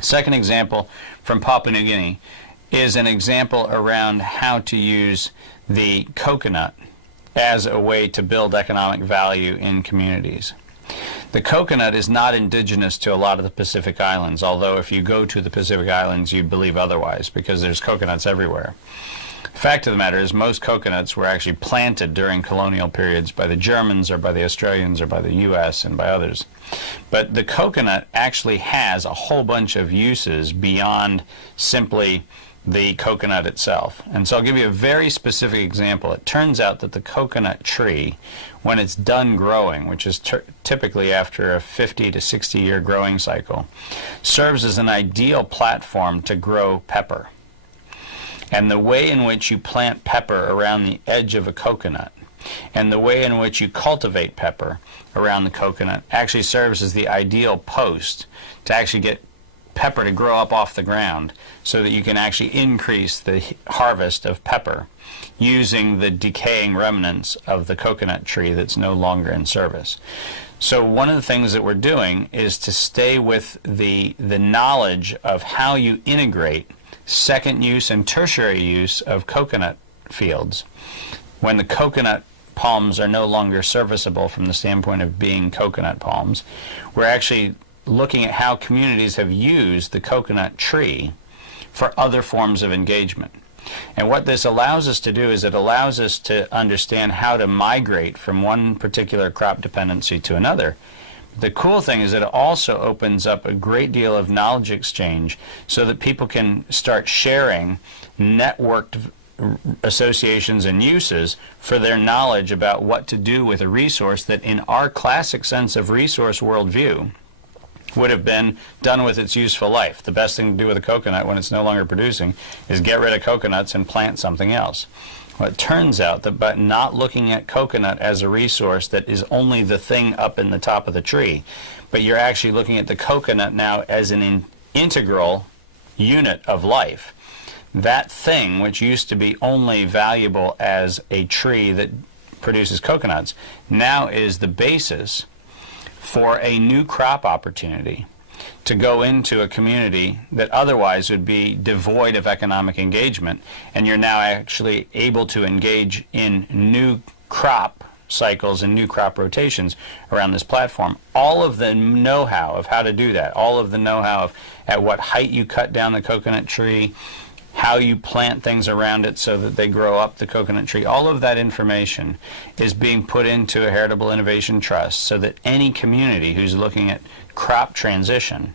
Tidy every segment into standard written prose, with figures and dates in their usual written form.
Second example from Papua New Guinea is an example around how to use the coconut as a way to build economic value in communities. The coconut is not indigenous to a lot of the Pacific Islands, although if you go to the Pacific Islands you'd believe otherwise, because there's coconuts everywhere. The fact of the matter is most coconuts were actually planted during colonial periods by the Germans or by the Australians or by the US and by others. But the coconut actually has a whole bunch of uses beyond simply the coconut itself. And so I'll give you a very specific example. It turns out that the coconut tree, when it's done growing, which is typically after a 50 to 60 year growing cycle, serves as an ideal platform to grow pepper. And the way in which you plant pepper around the edge of a coconut and the way in which you cultivate pepper around the coconut actually serves as the ideal post to actually get pepper to grow up off the ground so that you can actually increase the harvest of pepper using the decaying remnants of the coconut tree that's no longer in service. So one of the things that we're doing is to stay with the knowledge of how you integrate second use and tertiary use of coconut fields. When the coconut palms are no longer serviceable from the standpoint of being coconut palms, we're actually looking at how communities have used the coconut tree for other forms of engagement. And what this allows us to do is it allows us to understand how to migrate from one particular crop dependency to another. The cool thing is that it also opens up a great deal of knowledge exchange so that people can start sharing networked associations and uses for their knowledge about what to do with a resource that in our classic sense of resource worldview would have been done with its useful life. The best thing to do with a coconut when it's no longer producing is get rid of coconuts and plant something else. Well, it turns out that by not looking at coconut as a resource that is only the thing up in the top of the tree, but you're actually looking at the coconut now as an integral unit of life. That thing, which used to be only valuable as a tree that produces coconuts, now is the basis for a new crop opportunity to go into a community that otherwise would be devoid of economic engagement, and you're now actually able to engage in new crop cycles and new crop rotations around this platform. All of the know-how of how to do that, all of the know-how of at what height you cut down the coconut tree, how you plant things around it so that they grow up the coconut tree, all of that information is being put into a Heritable Innovation Trust so that any community who's looking at crop transition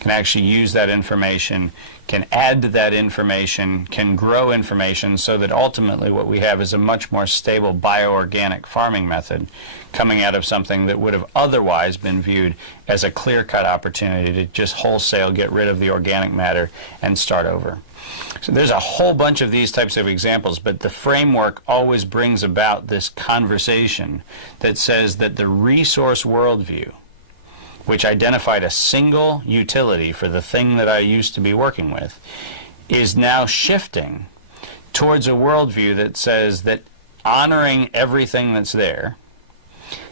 can actually use that information, can add to that information, can grow information so that ultimately what we have is a much more stable bioorganic farming method coming out of something that would have otherwise been viewed as a clear-cut opportunity to just wholesale get rid of the organic matter and start over. So there's a whole bunch of these types of examples, but the framework always brings about this conversation that says that the resource worldview, which identified a single utility for the thing that I used to be working with, is now shifting towards a worldview that says that honoring everything that's there,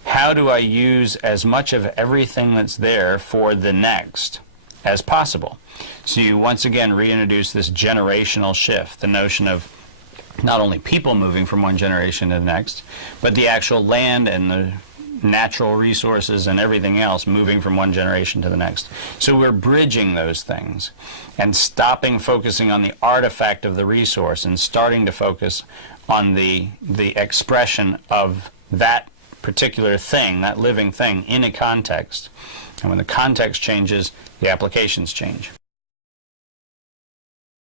how do I use as much of everything that's there for the next as possible? So you once again reintroduce this generational shift, the notion of not only people moving from one generation to the next, but the actual land and the natural resources and everything else moving from one generation to the next. So we're bridging those things and stopping focusing on the artifact of the resource and starting to focus on the expression of that particular thing, that living thing, in a context. And when the context changes, the applications change.